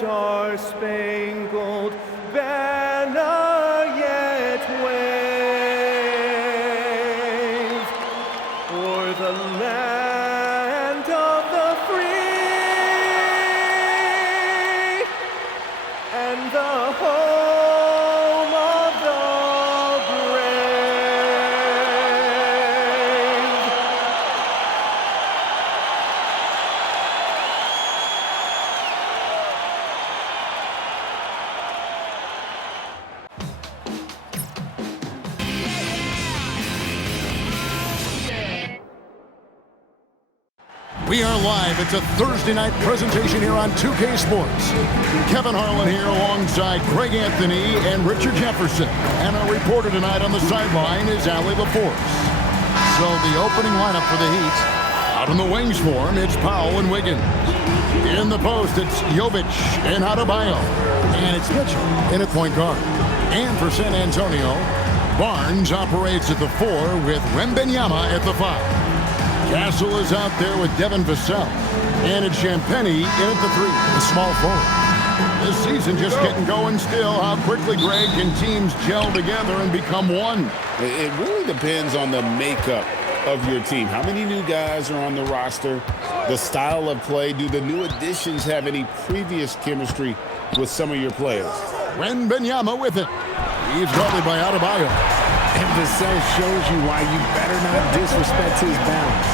star-spangled banner yet wave o'er the land of the free and the home of the brave. We are live. It's a Thursday night presentation here on 2K Sports. Kevin Harlan here alongside Greg Anthony and Richard Jefferson. And our reporter tonight on the sideline is Allie LaForce. So the opening lineup for the Heat. Out in the wings for him, it's Powell and Wiggins. In the post, it's Jovic and Adebayo. And it's Mitchell in at point guard. And for San Antonio, Barnes operates at the 4 with Wembanyama at the 5. Castle is out there with Devin Vassell. And it's Champagnie in at the 3, the small forward. This season just getting going still. How quickly, Greg, can teams gel together and become one? It really depends on the makeup of your team. How many new guys are on the roster? The style of play. Do the new additions have any previous chemistry with some of your players? Wembanyama with it. He's guarded by Adebayo. And Vassell shows you why you better not disrespect his balance.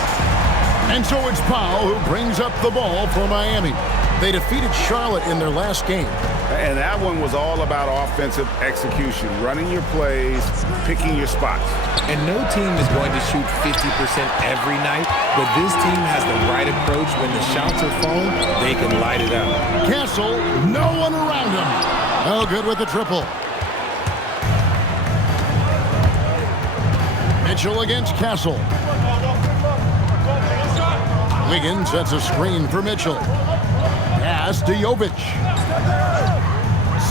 And so it's Powell who brings up the ball for Miami. They defeated Charlotte in their last game. And that one was all about offensive execution, running your plays, picking your spots. And no team is going to shoot 50% every night, but this team has the right approach. When the shots are falling, they can light it up. Castle, no one around him. Oh, good with the triple. Mitchell against Castle. Wiggins sets a screen for Mitchell. Pass to Jovic.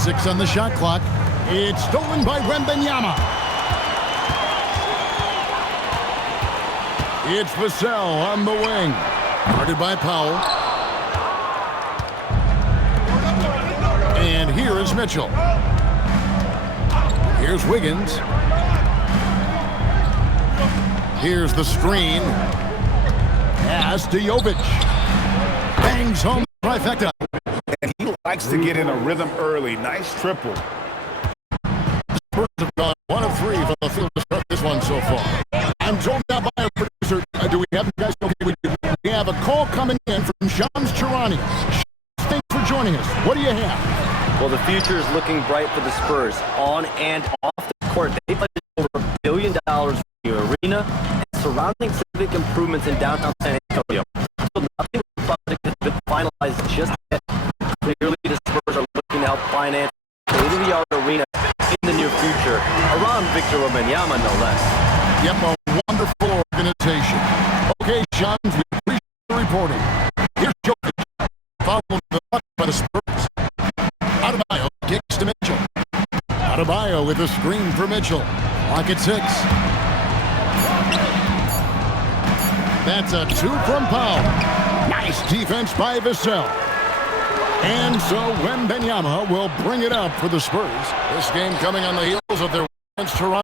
6 on the shot clock. It's stolen by Wembanyama. It's Vassell on the wing. Guarded by Powell. And here is Mitchell. Here's Wiggins. Here's the screen. Pass to Jovic. Bangs home the trifecta. And he likes to get in a rhythm early. Nice triple. Spurs have gone 1 of 3 from the field to start this one so far. I'm told now by our producer, do we have you guys okay? We have a call coming in from Shams Charani. Thanks for joining us. What do you have? Well, the future is looking bright for the Spurs on and off the court. They budgeted over $1 billion for the arena and surrounding civic improvements in downtown San Antonio. So nothing with the project has been finalized just yet. Clearly, the Spurs are looking to help finance the state-of-the-art arena in the near future, around Victor Wembanyama, no less. Yep, a wonderful organization. Okay, Sean, we appreciate the reporting. Here's Jokic, followed the puck by the Spurs. Adebayo kicks to Mitchell. Adebayo with a screen for Mitchell. Lock at 6. That's a 2 from Powell. Nice defense by Vassell. And so Wembanyama will bring it up for the Spurs. This game coming on the heels of their win against Toronto.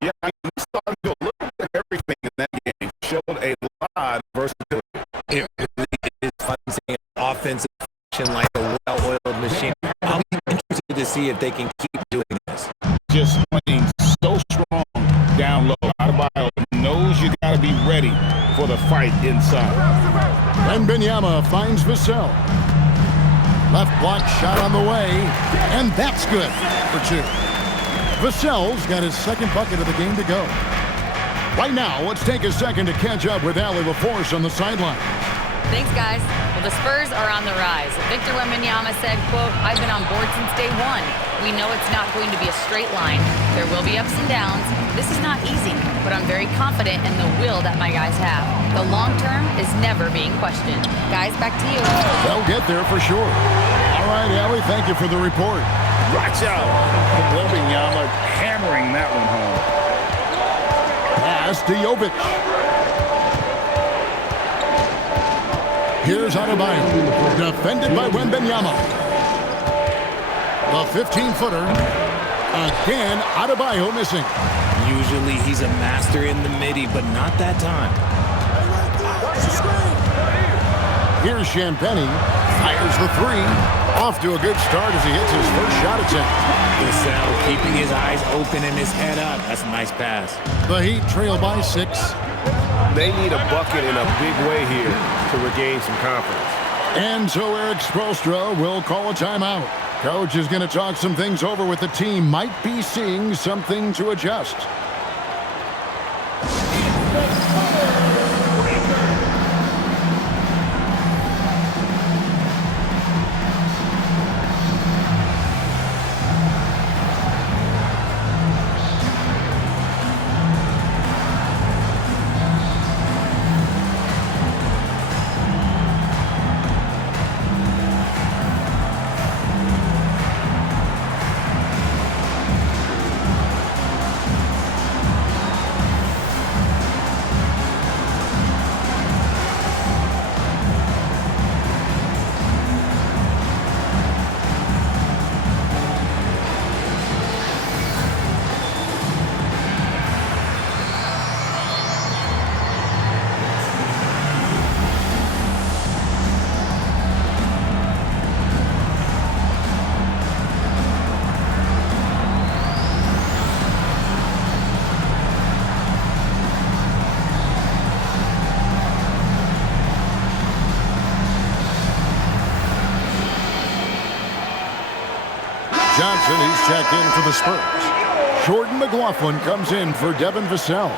Yeah, we started to do a little bit of everything in that game. Showed a lot of versatility. It really is fun seeing an offensive function like a well-oiled machine. I'll be interested to see if they can keep doing this. Just playing so strong down low. Adebayo knows you got to be ready for the fight inside. Wembanyama finds Vassell. Left block shot on the way, and that's good for 2. Vassell's got his second bucket of the game to go. Right now, let's take a second to catch up with Allie LaForce on the sideline. Thanks, guys. Well, the Spurs are on the rise. Victor Wembanyama said, quote, "I've been on board since day one. We know it's not going to be a straight line. There will be ups and downs. This is not easy, but I'm very confident in the will that my guys have. The long term is never being questioned." Guys, back to you. They'll get there for sure. All right, Allie, thank you for the report. Watch out. Wembanyama hammering that one home. Pass to Jovic. Here's Adebayo, defended by Wembanyama. The 15-footer. Again, Adebayo missing. Usually he's a master in the midi, but not that time. Here's Champagny. Fires the three. Off to a good start as he hits his first shot attempt. Vassell keeping his eyes open and his head up. That's a nice pass. The Heat trail by 6. They need a bucket in a big way here to regain some confidence. And so Eric Spoelstra will call a timeout. Coach is going to talk some things over with the team. Might be seeing something to adjust. Johnson, he's checked in for the Spurs. Jordan McLaughlin comes in for Devin Vassell.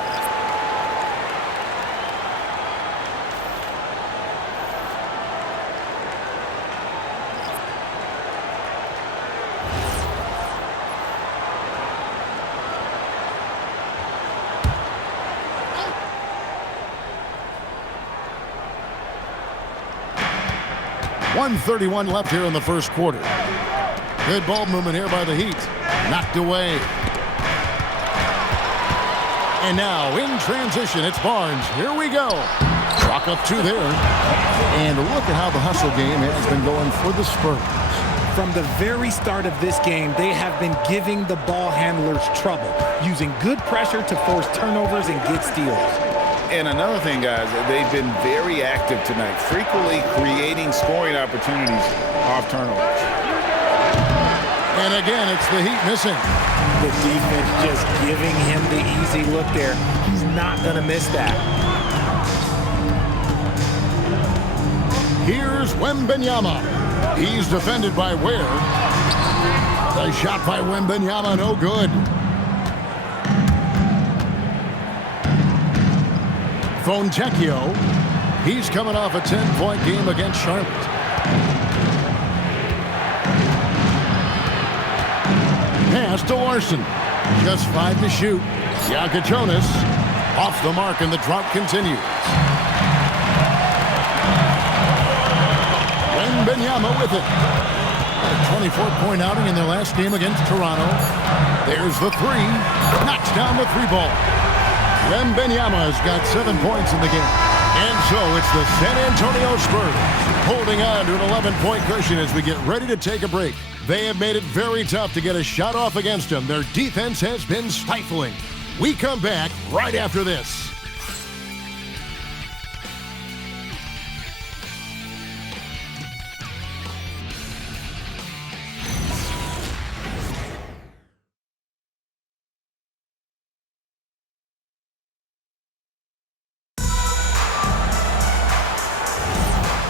.131 left here in the first quarter. Good ball movement here by the Heat. Knocked away. And now in transition, it's Barnes. Here we go. Clock up 2 there. And look at how the hustle game has been going for the Spurs. From the very start of this game, they have been giving the ball handlers trouble, using good pressure to force turnovers and get steals. And another thing, guys, they've been very active tonight, frequently creating scoring opportunities off turnovers. And again, it's the Heat missing. The defense just giving him the easy look there. He's not going to miss that. Here's Wembanyama. He's defended by Ware. The shot by Wembanyama, no good. Fontecchio. He's coming off a 10-point game against Charlotte. Pass to Larson. Just 5 to shoot. Jonas off the mark, and the drought continues. Wembanyama with it. A 24-point outing in their last game against Toronto. There's the three. Knocks down the 3-ball. Wembanyama's got 7 points in the game. And so it's the San Antonio Spurs holding on to an 11-point cushion as we get ready to take a break. They have made it very tough to get a shot off against them. Their defense has been stifling. We come back right after this.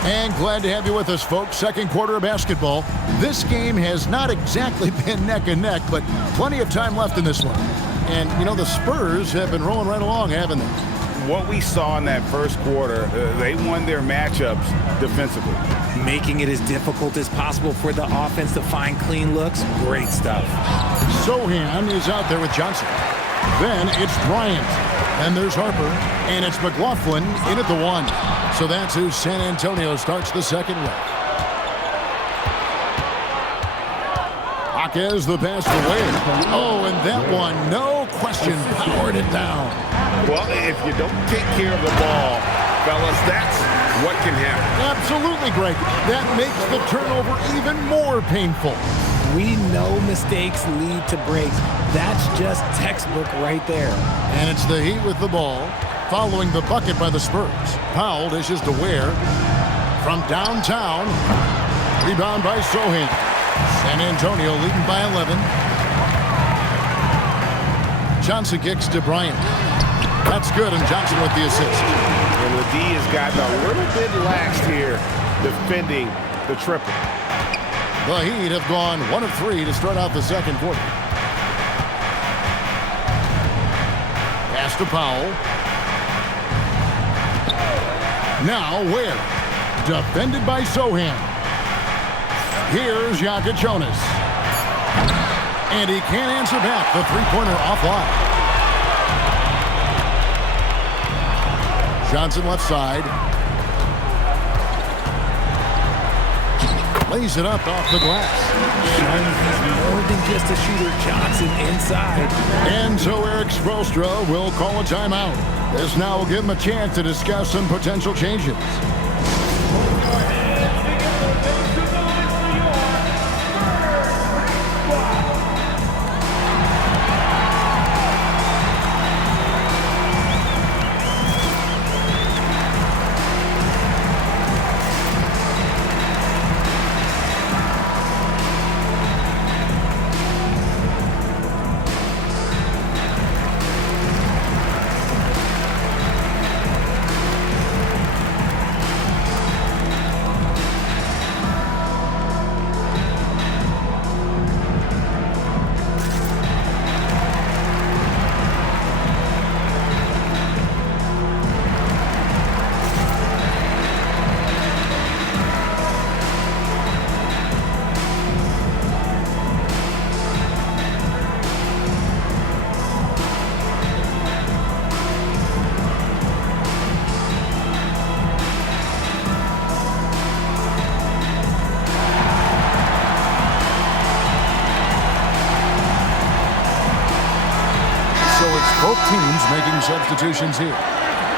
And glad to have you with us, folks. Second quarter of basketball. This game has not exactly been neck and neck, but plenty of time left in this one. And, you know, the Spurs have been rolling right along, haven't they? What we saw in that first quarter, they won their matchups defensively. Making it as difficult as possible for the offense to find clean looks. Great stuff. Sohan is out there with Johnson. Then it's Bryant. And there's Harper. And it's McLaughlin in at the 1. So that's who San Antonio starts the second with. Jaquez the pass away. Oh, and that one, no question, powered it down. Well, if you don't take care of the ball, fellas, that's what can happen. Absolutely, Greg. That makes the turnover even more painful. We know mistakes lead to breaks. That's just textbook right there. And it's the Heat with the ball, following the bucket by the Spurs. Powell dishes to Ware. From downtown, rebound by Sohan. San Antonio leading by 11. Johnson kicks to Bryant. That's good, and Johnson with the assist. And the D has gotten a little bit laxed here defending the triple. The Heat have gone 1 of 3 to start out the second quarter. Pass to Powell. Now Ware. Defended by Sohan. Here's Jonas. And he can't answer back. The three-pointer offline. Johnson left side. Lays it up off the glass. He's more than just a shooter. Johnson inside. And so Eric Spoelstra will call a timeout. This now will give him a chance to discuss some potential changes. Both teams making substitutions here.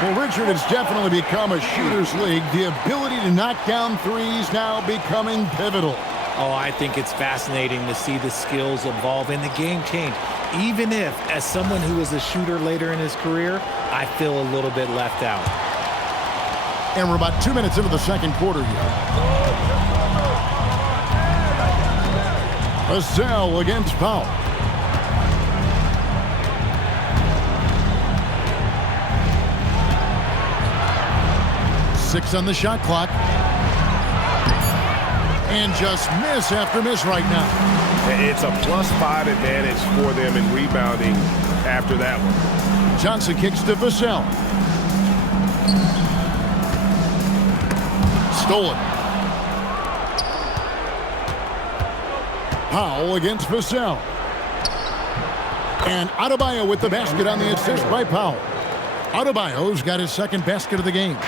Well, Richard, it's definitely become a shooter's league. The ability to knock down threes now becoming pivotal. Oh, I think it's fascinating to see the skills evolve and the game change. Even if, as someone who was a shooter later in his career, I feel a little bit left out. And we're about 2 minutes into the second quarter here. Vassell against Powell. Six on the shot clock. And just miss after miss right now. It's a +5 advantage for them in rebounding after that one. Johnson kicks to Vassell. Stolen. Powell against Vassell. And Adebayo with the basket on the assist by Powell. Adebayo's got his second basket of the game.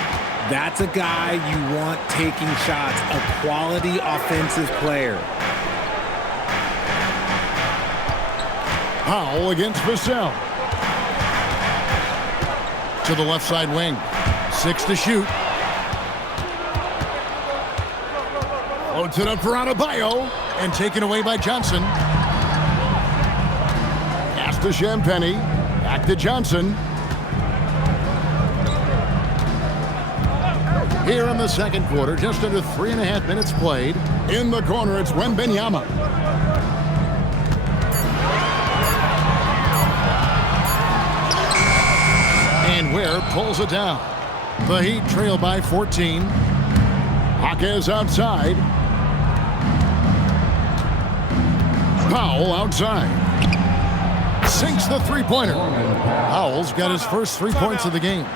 That's a guy you want taking shots, a quality offensive player. Powell against Vassell. To the left side wing. 6 to shoot. Loads it up for Adebayo. And taken away by Johnson. Pass to Champagny. Back to Johnson. Here in the second quarter, just under 3.5 minutes played. In the corner, it's Wembanyama. And Ware pulls it down. The Heat trail by 14. Jaquez outside. Powell outside. Sinks the three-pointer. Powell's got his first 3 points of the game.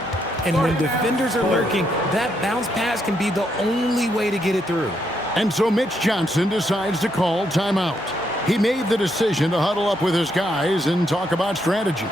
And when defenders are lurking, that bounce pass can be the only way to get it through. And so Mitch Johnson decides to call timeout. He made the decision to huddle up with his guys and talk about strategy.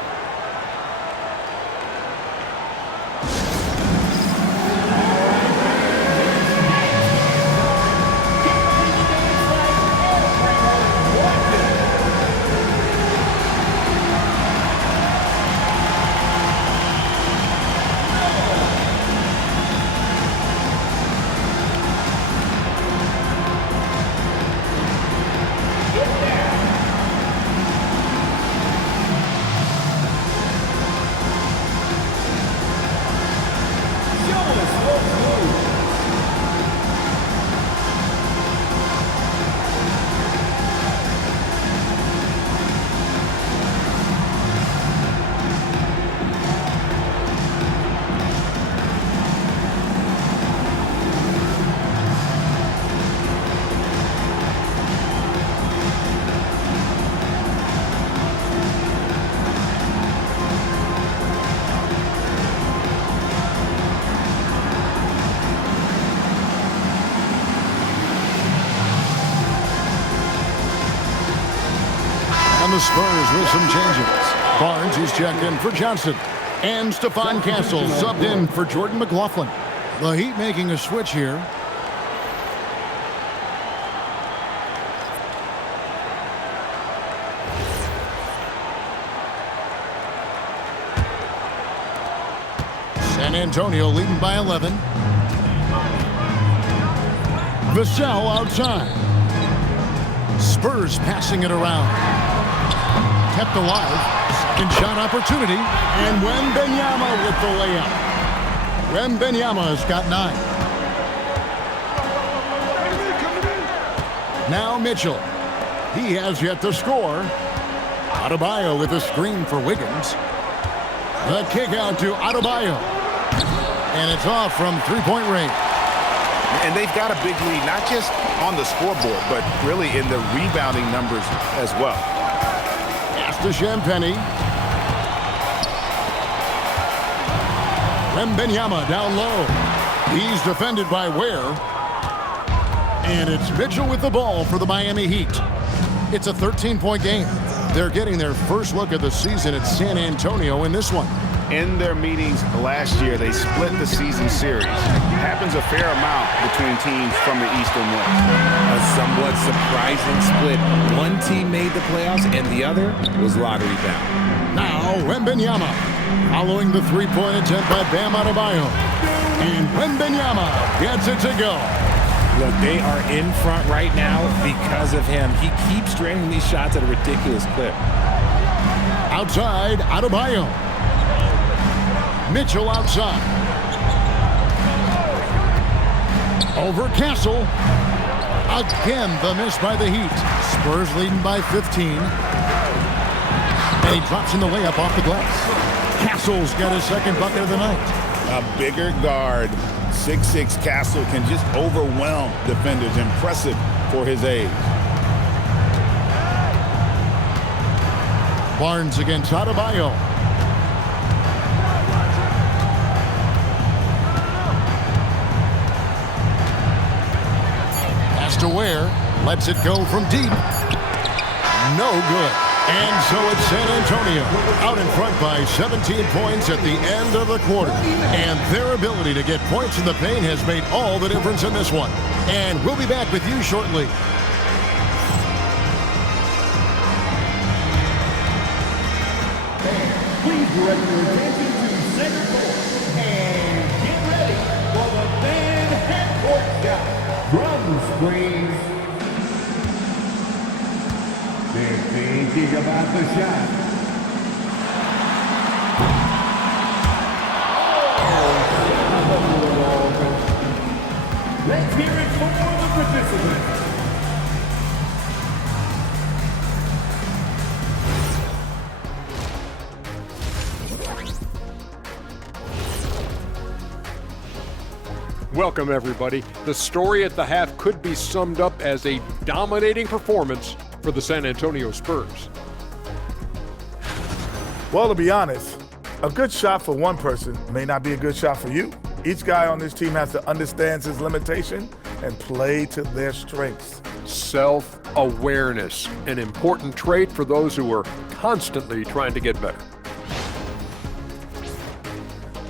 And the Spurs with some changes. Barnes is checked in for Johnson. And Stephon Castle subbed in for Jordan McLaughlin. The Heat making a switch here. San Antonio leading by 11. Vassell outside. Spurs passing it around. Kept alive. Second shot opportunity. And Wembanyama with the layup. Wembanyama's got 9. Now Mitchell. He has yet to score. Adebayo with a screen for Wiggins. The kick out to Adebayo. And it's off from three-point range. And they've got a big lead, not just on the scoreboard, but really in the rebounding numbers as well. Pass to Champagnie. Wembanyama down low. He's defended by Ware. And it's Mitchell with the ball for the Miami Heat. It's a 13-point game. They're getting their first look at the season at San Antonio in this one. In their meetings last year, they split the season series. Happens a fair amount between teams from the East and West. A somewhat surprising split. One team made the playoffs and the other was lottery bound. Now Wembanyama following the three-point attempt by Bam Adebayo. And Wembanyama gets it to go. Look, they are in front right now because of him. He keeps draining these shots at a ridiculous clip. Outside, Adebayo. Mitchell outside. Over Castle. Again, the miss by the Heat. Spurs leading by 15. And he drops in the layup off the glass. Castle's got his second bucket of the night. A bigger guard, 6'6" Castle, can just overwhelm defenders. Impressive for his age. Barnes against Adebayo. Pass to Ware. Lets it go from deep. No good. And so it's San Antonio out in front by 17 points at the end of the quarter. And their ability to get points in the paint has made all the difference in this one. And we'll be back with you shortly. Please direct your attention to center court and get ready for the fan half-court shot from Springs. They're thinking about the shot. Let's hear it for the participants. Welcome, everybody. The story at the half could be summed up as a dominating performance for the San Antonio Spurs. Well, to be honest, a good shot for one person may not be a good shot for you. Each guy on this team has to understand his limitation and play to their strengths. Self-awareness, an important trait for those who are constantly trying to get better.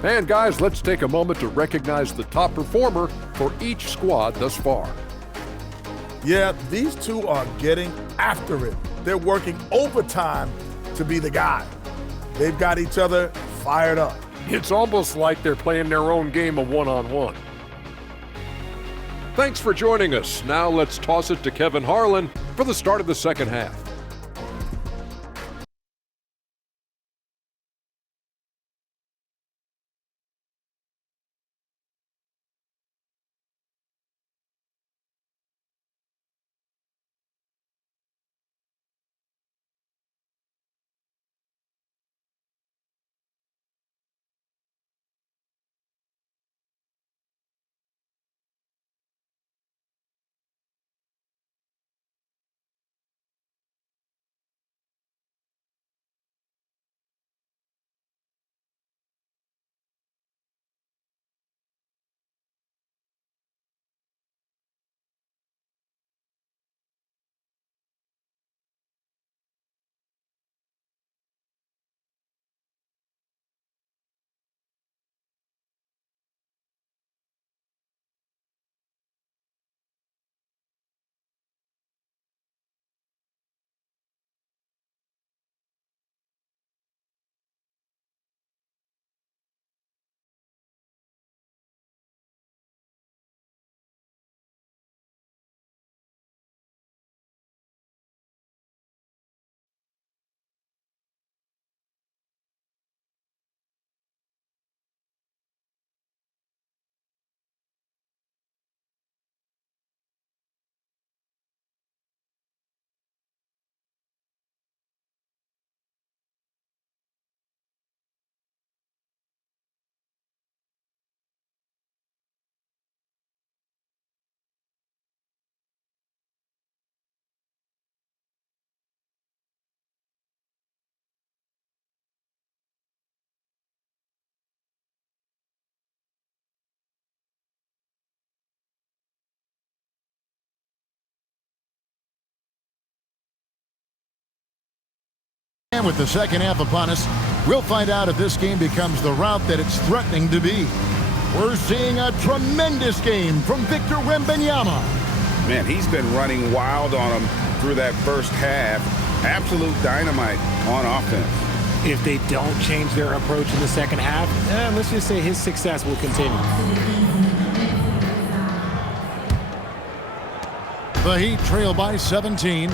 And guys, let's take a moment to recognize the top performer for each squad thus far. Yeah, these two are getting after it. They're working overtime to be the guy. They've got each other fired up. It's almost like they're playing their own game of one-on-one. Thanks for joining us. Now let's toss it to Kevin Harlan for the start of the second half. And with the second half upon us, we'll find out if this game becomes the route that it's threatening to be. We're seeing a tremendous game from Victor Wembanyama. Man, he's been running wild on him through that first half. Absolute dynamite on offense. If they don't change their approach in the second half, let's just say his success will continue. The Heat trail by 17.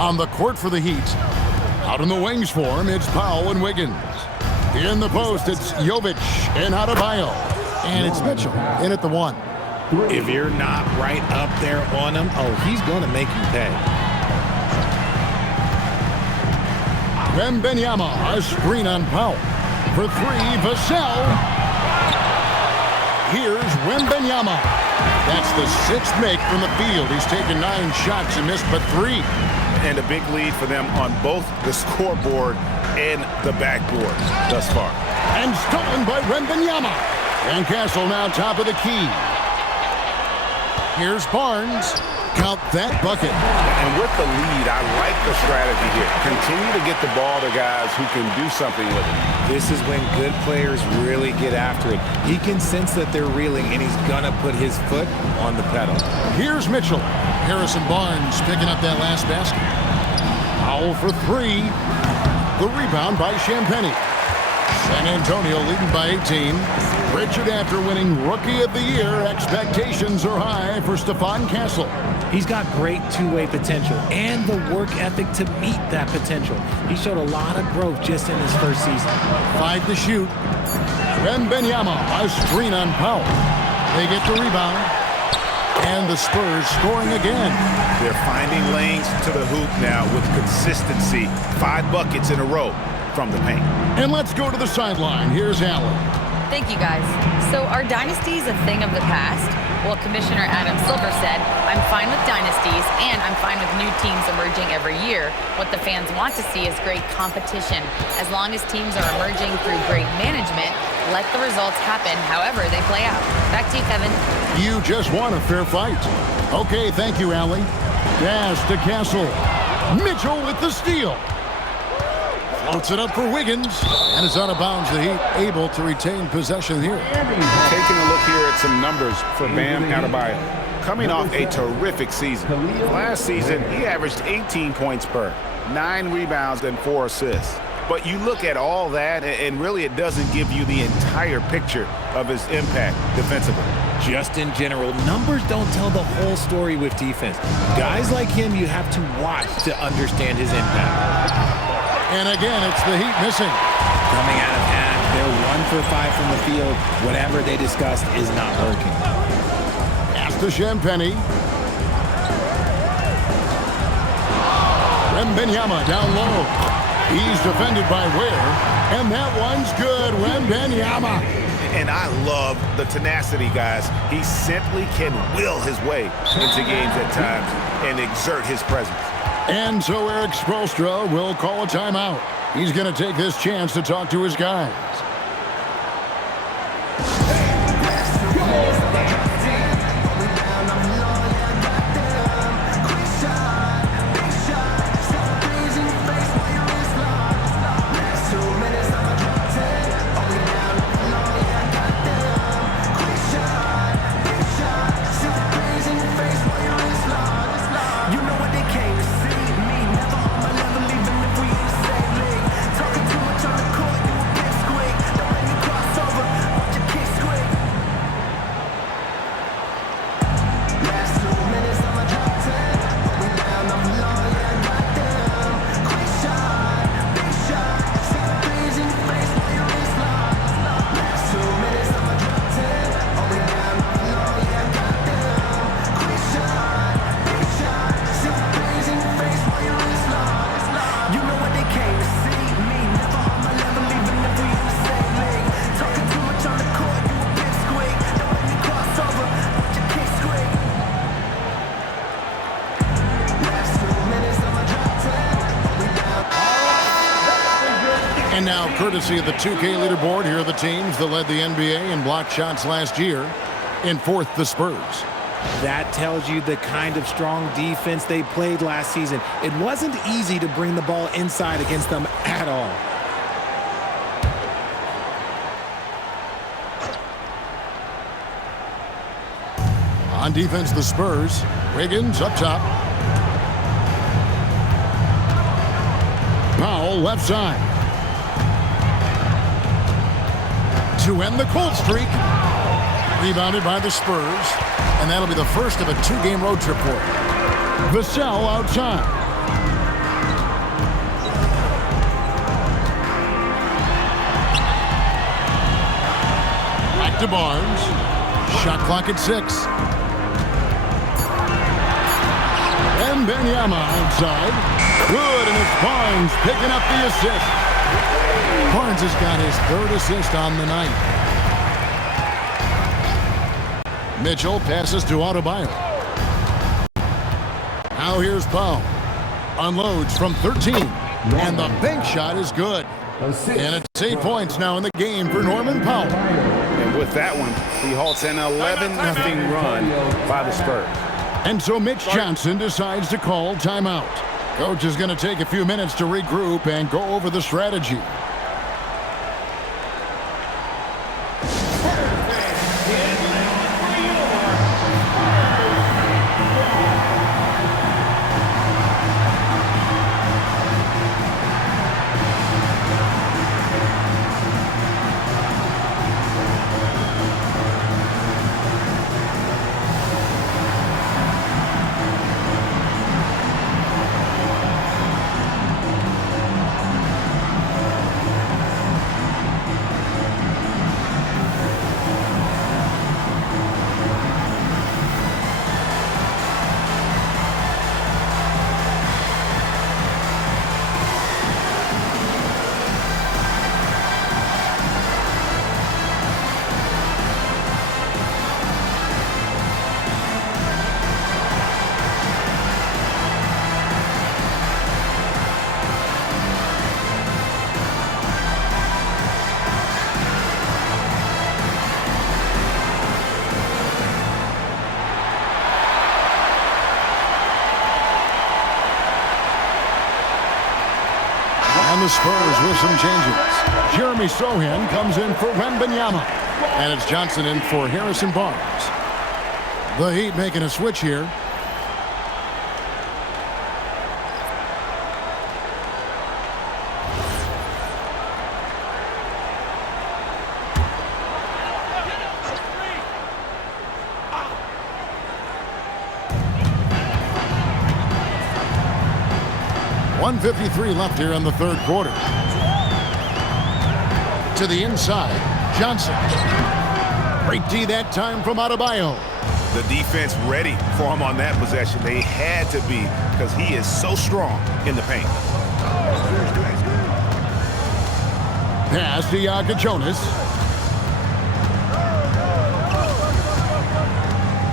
On the court for the Heat. Out in the wings for him, it's Powell and Wiggins. In the post, it's Jovic and Adebayo. And it's Mitchell in at the 1. If you're not right up there on him, he's going to make you pay. Wembanyama, a screen on Powell. For 3, Vassell. Here's Wembanyama. That's the 6th make from the field. He's taken 9 shots and missed but 3. And a big lead for them on both the scoreboard and the backboard thus far. And stolen by Wembanyama. And Castle now top of the key. Here's Barnes. Count that bucket. And with the lead, I like the strategy here. Continue to get the ball to guys who can do something with it. This is when good players really get after it. He can sense that they're reeling, and he's going to put his foot on the pedal. Here's Mitchell. Harrison Barnes picking up that last basket. Powell for 3. The rebound by Champagnie. San Antonio leading by 18. Richard, after winning Rookie of the Year, expectations are high for Stephon Castle. He's got great two-way potential and the work ethic to meet that potential. He showed a lot of growth just in his first season. 5 to shoot. Wembanyama, a screen on Powell. They get the rebound. And the Spurs scoring again. They're finding lanes to the hoop now with consistency. 5 buckets in a row from the paint. And let's go to the sideline. Here's Allen. Thank you, guys. So are dynasties a thing of the past? Well, Commissioner Adam Silver said, I'm fine with dynasties and I'm fine with new teams emerging every year. What the fans want to see is great competition. As long as teams are emerging through great management, let the results happen however they play out. Back to you, Kevin. You just won a fair fight. Okay, thank you, Allie. Pass to Castle. Mitchell with the steal. Floats it up for Wiggins. And it's out of bounds. The Heat able to retain possession here. Taking a look here at some numbers for Bam Adebayo. Coming off a terrific season. Last season, he averaged 18 points per, 9 rebounds, and 4 assists. But you look at all that, and really it doesn't give you the entire picture of his impact defensively. Just in general, numbers don't tell the whole story with defense. Guys like him, you have to watch to understand his impact. And again, it's the Heat missing. Coming out of half, they're 1 for 5 from the field. Whatever they discussed is not working. Pass to Champagnie. Wembanyama down low. He's defended by Ware. And that one's good. Wembanyama. And I love the tenacity, guys. He simply can will his way into games at times and exert his presence. And so Eric Spoelstra will call a timeout. He's going to take this chance to talk to his guys. And now, courtesy of the 2K leaderboard, here are the teams that led the NBA in block shots last year. In 4th, the Spurs. That tells you the kind of strong defense they played last season. It wasn't easy to bring the ball inside against them at all. On defense, the Spurs. Wiggins up top. Powell left side. To end the cold streak. Rebounded by the Spurs. And that'll be the first of a 2-game road trip for him. Vassell outside. Back to Barnes. Shot clock at 6. And Benyama outside. Good, and it's Barnes picking up the assist. Barnes has got his 3rd assist on the night. Mitchell passes to Adebayo. Now here's Powell. Unloads from 13. And the bank shot is good. And it's 8 points now in the game for Norman Powell. And with that one, he halts an 11-0 run by the Spurs. And so Mitch Johnson decides to call timeout. Coach is going to take a few minutes to regroup and go over the strategy. And the Spurs with some changes. Jeremy Sohan comes in for Wembanyama. And it's Johnson in for Harrison Barnes. The Heat making a switch here. .153 left here in the 3rd quarter. To the inside, Johnson. Great D that time from Adebayo. The defense ready for him on that possession. They had to be because he is so strong in the paint. Pass to Jonas.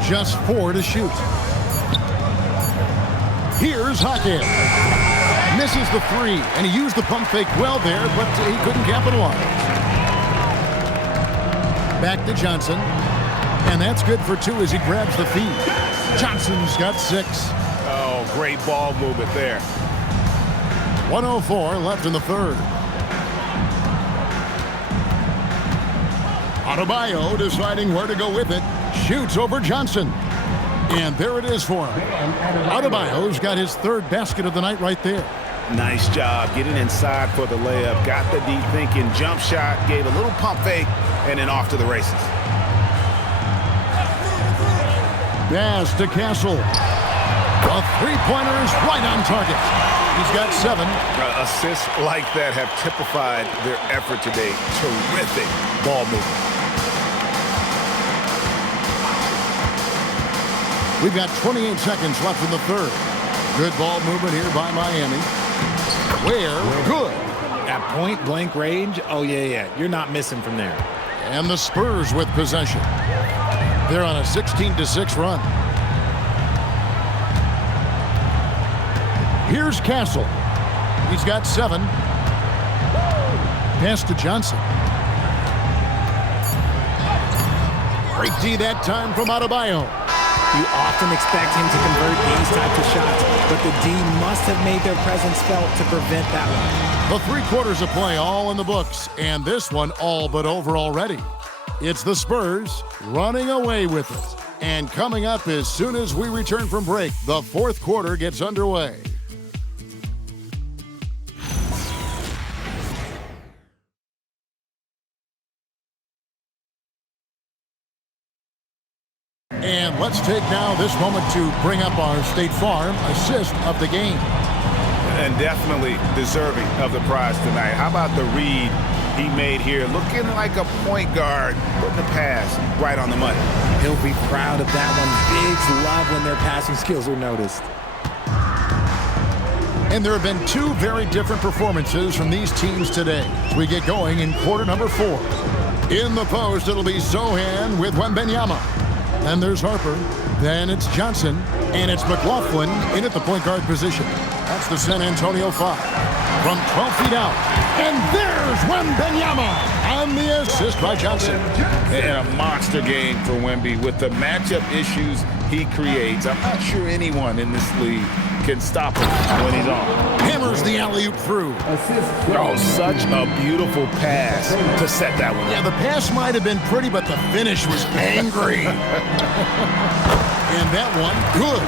Just 4 to shoot. Here's Hackett. Misses the 3, and he used the pump fake well there, but he couldn't capitalize. Back to Johnson, and that's good for 2 as he grabs the feed. Johnson's got 6. Oh, great ball movement there. 1:04 left in the 3rd. Adebayo deciding where to go with it. Shoots over Johnson. And there it is for him. Adebayo's got his 3rd basket of the night right there. Nice job getting inside for the layup. Got the deep thinking jump shot, gave a little pump fake, and then off to the races. Pass to Castle. A 3-pointer is right on target. He's got 7. Assists like that have typified their effort today. Terrific ball movement. We've got 28 seconds left in the 3rd. Good ball movement here by Miami. Where? Good. At point-blank range, oh, yeah. You're not missing from there. And the Spurs with possession. They're on a 16-6 run. Here's Castle. He's got 7. Pass to Johnson. Great D that time from Adebayo. You often expect him to convert these types of shots, but the D must have made their presence felt to prevent that one. The 3 quarters of play all in the books, and this one all but over already. It's the Spurs running away with it. And coming up as soon as we return from break, the 4th quarter gets underway. And let's take now this moment to bring up our State Farm assist of the game. And definitely deserving of the prize tonight. How about the read he made here? Looking like a point guard, putting the pass right on the money. He'll be proud of that one. Bigs love when their passing skills are noticed. And there have been 2 very different performances from these teams today as we get going in quarter number 4. In the post, it'll be Sohan with Wembanyama. Then there's Harper. Then it's Johnson. And it's McLaughlin in at the point guard position. That's the San Antonio 5. From 12 feet out. And there's Wembanyama on the assist by Johnson. And a monster game for Wemby with the matchup issues he creates. I'm not sure anyone in this league can stop him when he's on. Hammers the alley-oop through. Oh, such a beautiful pass to set that one up. Yeah, the pass might have been pretty, but the finish was angry. And that one, good.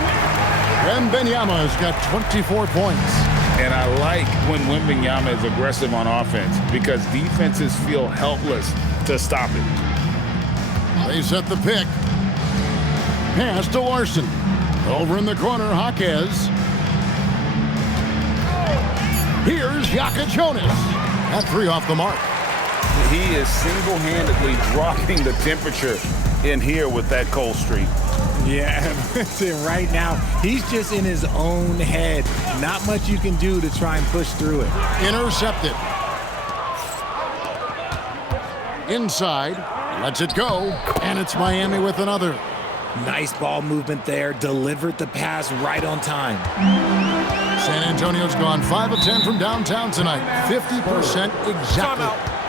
Wembanyama's got 24 points. And I like when Wembanyama is aggressive on offense because defenses feel helpless to stop it. They set the pick. Pass to Larson. Over in the corner, Jaquez. Here's Yaka Jonas. That 3 off the mark. He is single-handedly dropping the temperature in here with that cold streak. Yeah, right now, he's just in his own head. Not much you can do to try and push through it. Intercepted. Inside, lets it go, and it's Miami with another. Nice ball movement there. Delivered the pass right on time. San Antonio's gone 5 of 10 from downtown tonight. 50% exactly.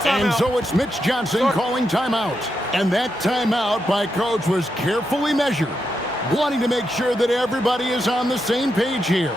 And so it's Mitch Johnson calling timeout. And that timeout by Coach was carefully measured, wanting to make sure that everybody is on the same page here.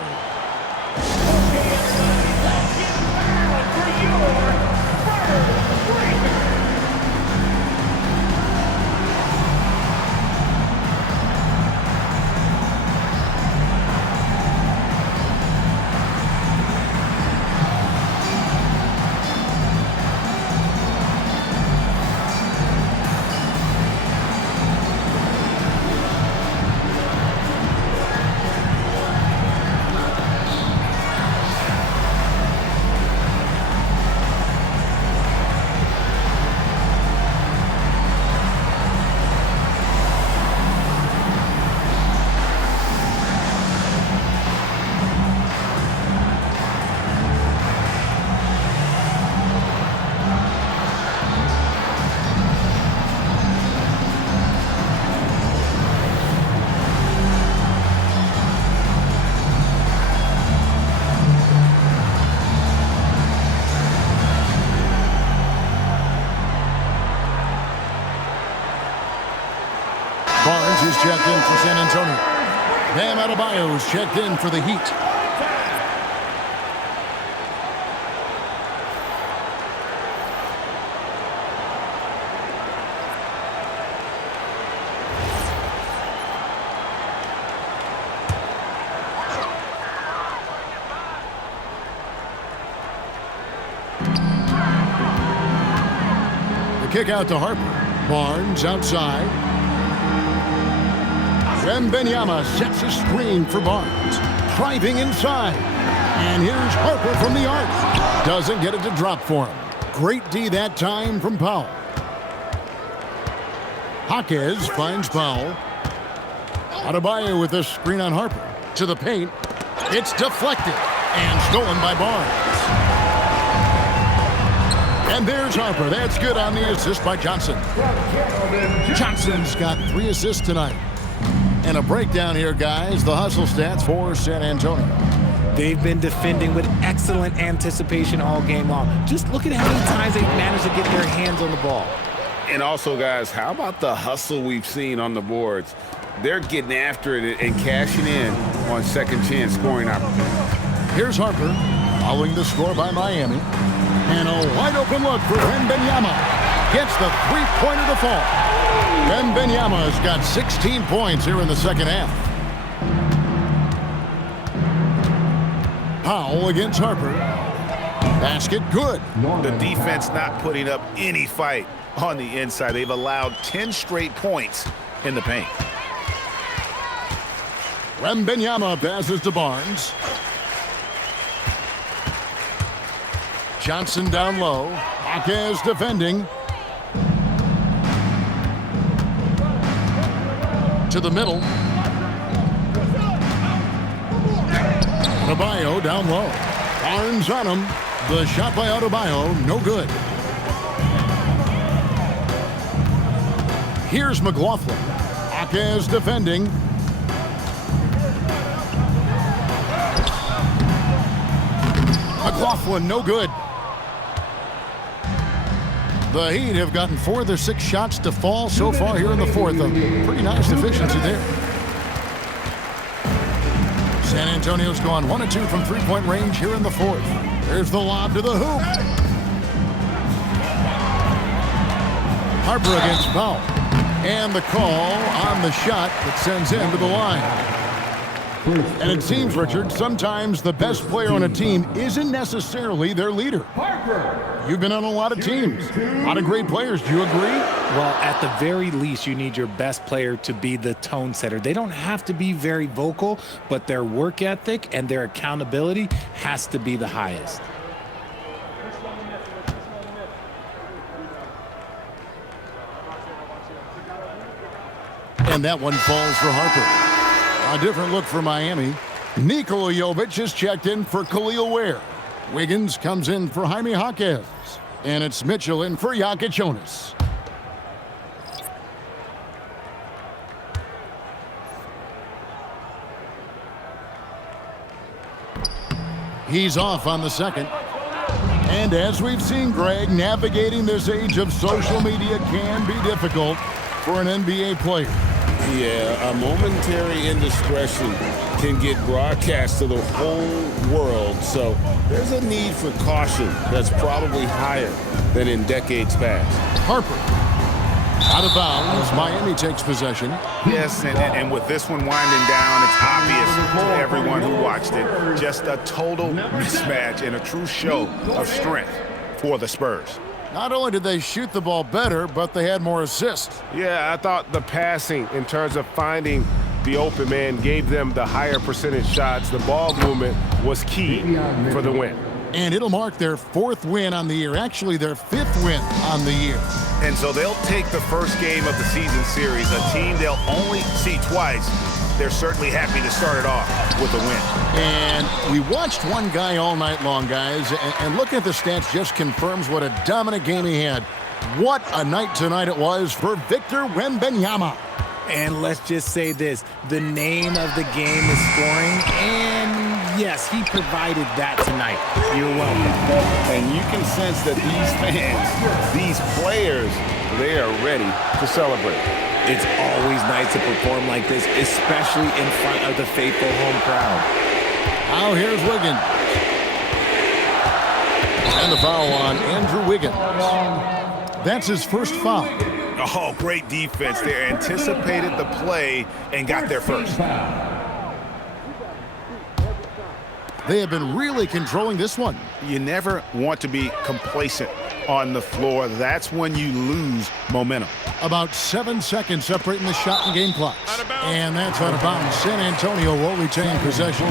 Barnes is checked in for San Antonio. Bam Adebayo is checked in for the Heat. The kick out to Harper. Barnes outside. Wembanyama sets a screen for Barnes. Driving inside. And here's Harper from the arc. Doesn't get it to drop for him. Great D that time from Powell. Jaquez finds Powell. Adebayo with a screen on Harper. To the paint. It's deflected. And stolen by Barnes. And there's Harper. That's good on the assist by Johnson. Johnson's got 3 assists tonight. And a breakdown here, guys. The hustle stats for San Antonio. They've been defending with excellent anticipation all game long. Just look at how many times they've managed to get their hands on the ball. And also, guys, how about the hustle we've seen on the boards? they're getting after it and cashing in on second chance scoring opportunities. Here's Harper, following the score by Miami. And a wide open look for Wembanyama. Gets the three-pointer to fall. Wembanyama has got 16 points here in the second half. Powell against Harper. Basket good. The defense not putting up any fight on the inside. They've allowed 10 straight points in the paint. Wembanyama passes to Barnes. Johnson down low. Jaquez defending. To the middle. Adebayo down low. Barnes on him. The shot by Adebayo, no good. Here's McLaughlin. Jaquez defending. McLaughlin, no good. The Heat have gotten 4 of their 6 shots to fall so far here in the fourth. A pretty nice efficiency there. San Antonio's gone 1 of 2 from three-point range here in the fourth. There's the lob to the hoop. Harper against Powell. And the call on the shot that sends him to the line. And it seems, Richard, sometimes the best player on a team isn't necessarily their leader. You've been on a lot of teams, a lot of great players. Do you agree? Well, at the very least, you need your best player to be the tone setter. They don't have to be very vocal, but their work ethic and their accountability has to be the highest. And that one falls for Harper. A different look for Miami. Nikola Jovic is checked in for Khalil Ware. Wiggins comes in for Jaime Jaquez. And it's Mitchell in for Jonas. He's off on the second. And as we've seen, Greg, navigating this age of social media can be difficult for an NBA player. Yeah, a momentary indiscretion can get broadcast to the whole world, so there's a need for caution that's probably higher than in decades past. Harper out of bounds. Miami takes possession. Yes, and with this one winding down, it's obvious to everyone who watched it. Just a total mismatch and a true show of strength for the Spurs. Not only did they shoot the ball better, but they had more assists. Yeah, I thought the passing in terms of finding the open man gave them the higher percentage shots. The ball movement was key for the win. And it'll mark their 4th win on the year, actually their 5th win on the year. And so they'll take the first game of the season series, a team they'll only see twice. They're certainly happy to start it off with a win. And we watched one guy all night long, guys, and looking at the stats just confirms what a dominant game he had. What a night tonight it was for Victor Wembanyama. And let's just say this, the name of the game is scoring, and yes, he provided that tonight. You're welcome. And you can sense that these fans, these players, they are ready to celebrate. It's always nice to perform like this, especially in front of the faithful home crowd. Now here's Wiggins. And the foul on Andrew Wiggins. That's his first foul. Oh, great defense there. Anticipated the play and got there first. They have been really controlling this one. You never want to be complacent on the floor. That's when you lose momentum. About 7 seconds separating the shot and game clocks. And that's out of bounds. San Antonio will retain possession.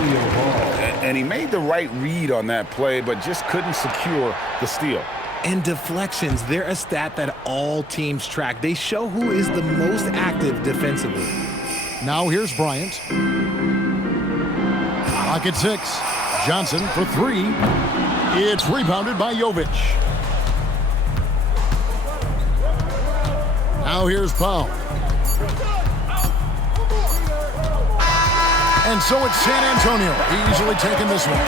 And he made the right read on that play, but just couldn't secure the steal. And deflections, they're a stat that all teams track. They show who is the most active defensively. Now here's Bryant. Clock at 6. Johnson for 3. It's rebounded by Jovic. Now here's Powell. And so it's San Antonio easily taking this one.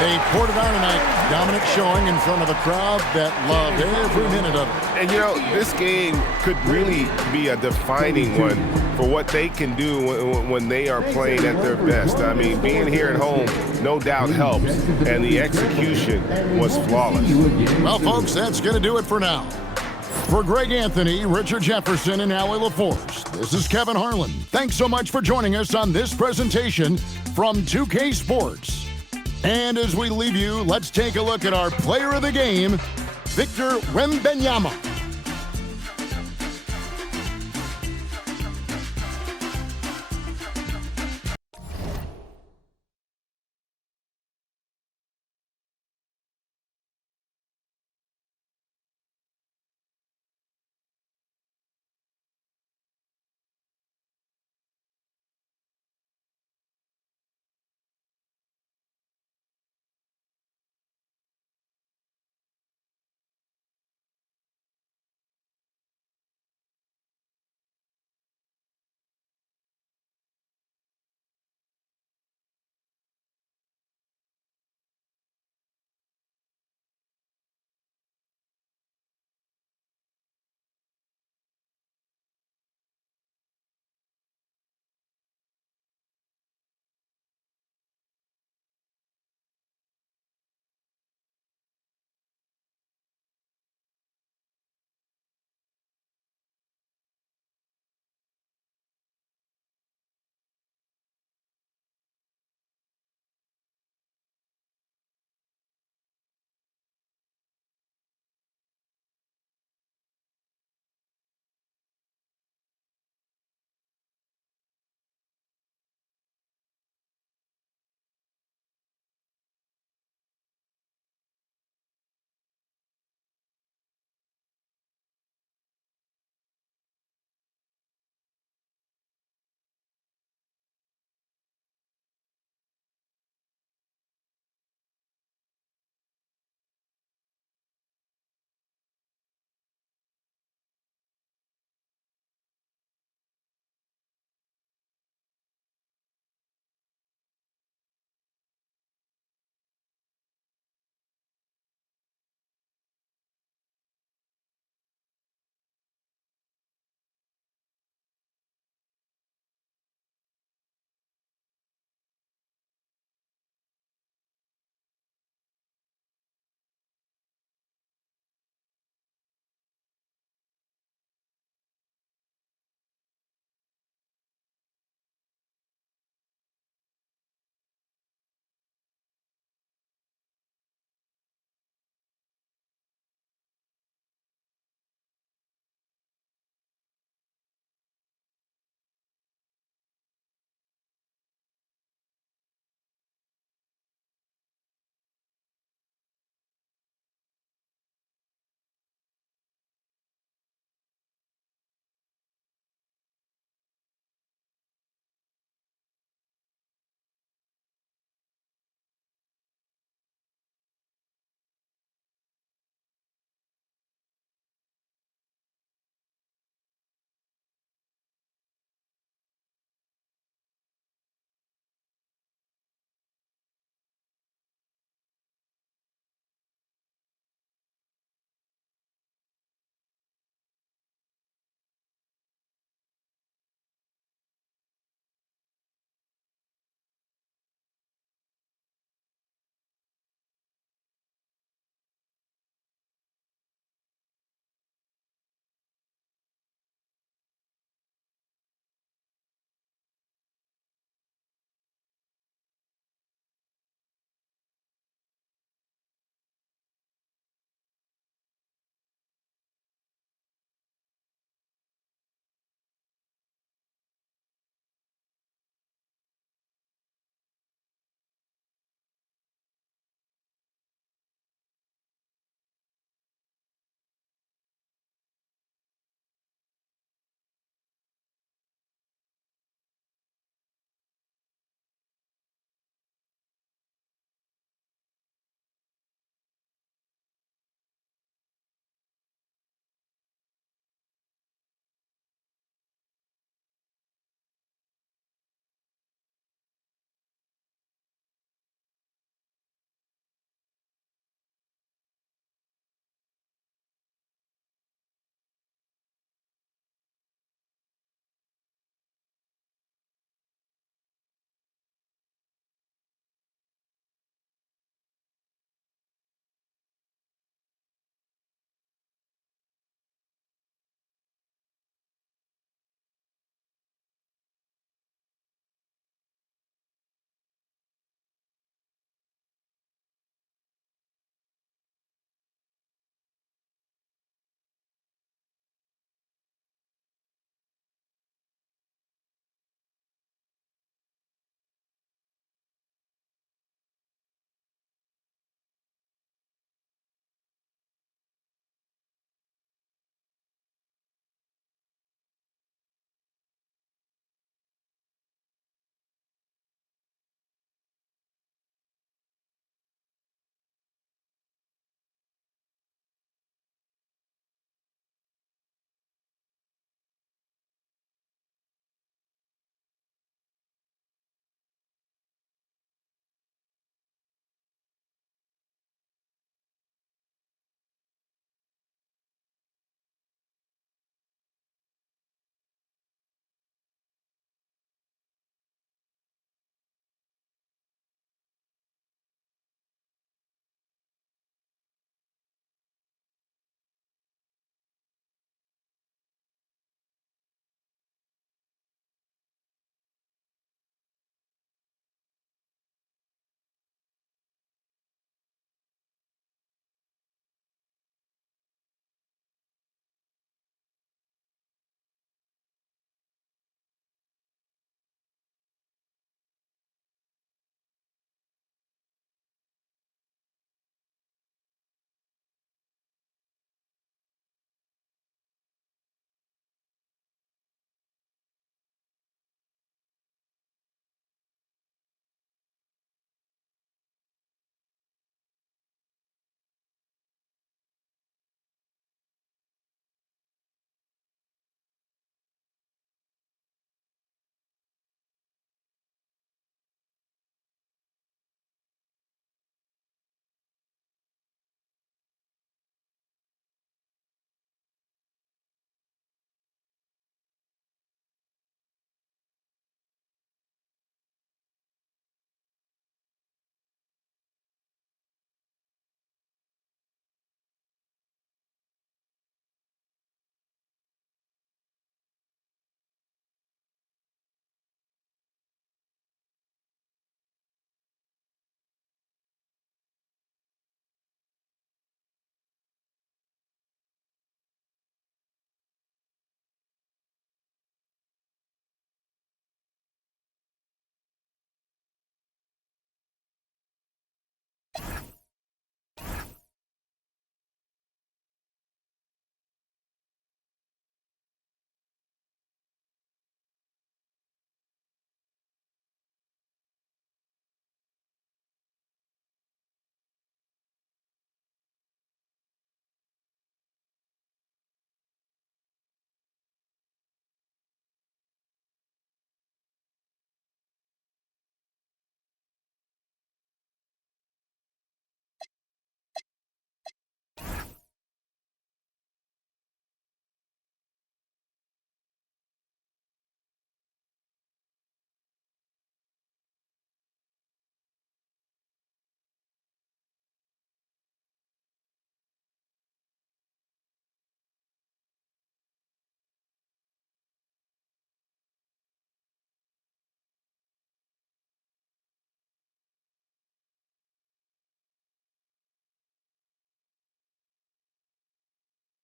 They poured it on tonight. Dominant showing in front of a crowd that loved every minute of it. And, you know, this game could really be a defining one for what they can do when they are playing at their best. I mean, being here at home no doubt helps, and the execution was flawless. Well, folks, that's going to do it for now. For Greg Anthony, Richard Jefferson, and Allie LaForce, this is Kevin Harlan. Thanks so much for joining us on this presentation from 2K Sports. And as we leave you, let's take a look at our player of the game, Victor Wembanyama.